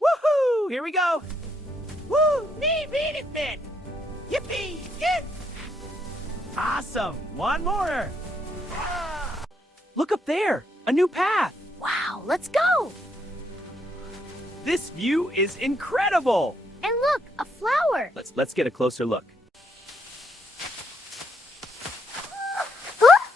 Woohoo! Here we go! Woo! Me beat it fit! Yippee! Yip! Awesome! One more! Look up there! A new path! Wow, let's go! This view is incredible! And look, a flower! Let's get a closer look. Huh?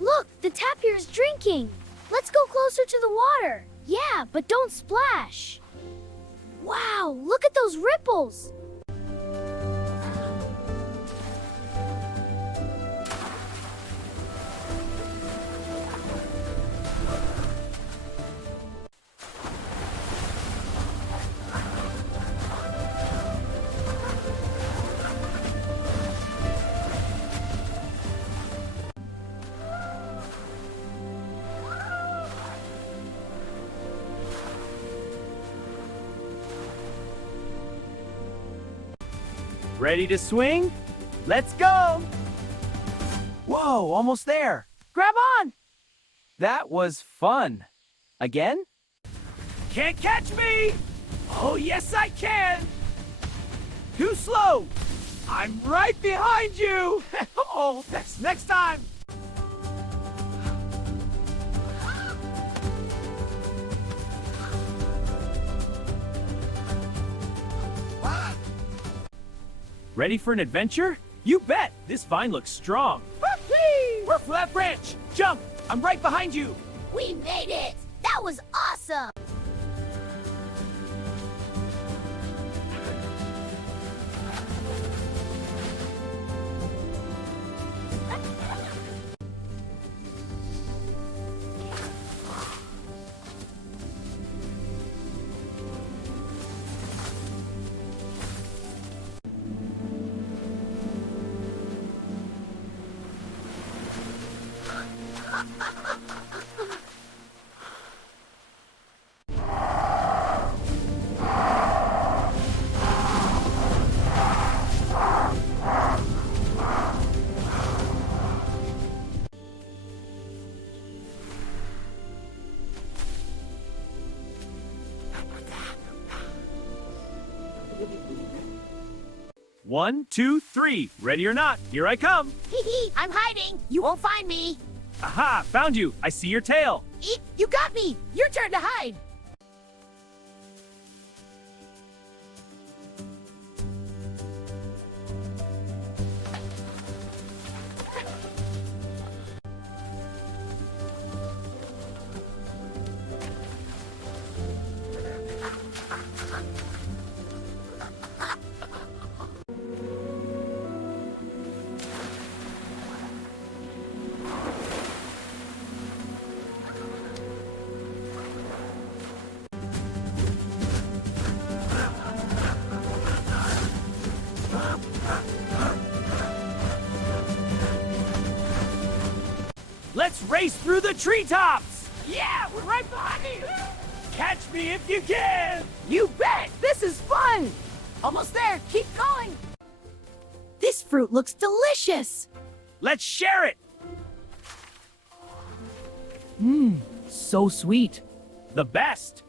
Look, the tapir is drinking! Let's go closer to the water! Yeah, but don't splash! Wow, look at those ripples! Ready to swing? Let's go! Whoa, almost there! Grab on! That was fun. Again? Can't catch me! Oh, yes I can! Too slow! I'm right behind you! Oh, that's next time! Ready for an adventure? You bet! This vine looks strong. Whee! Work for that branch! Jump! I'm right behind you! We made it! That was awesome! One, two, three. Ready or not, here I come. Hee, I'm hiding! You won't find me! Aha, found you. I see your tail. Eek, you got me! Your turn to hide! Let's race through the treetops! Yeah, we're right behind you! Catch me if you can! You bet! This is fun! Almost there! Keep going! This fruit looks delicious! Let's share it! So sweet. The best!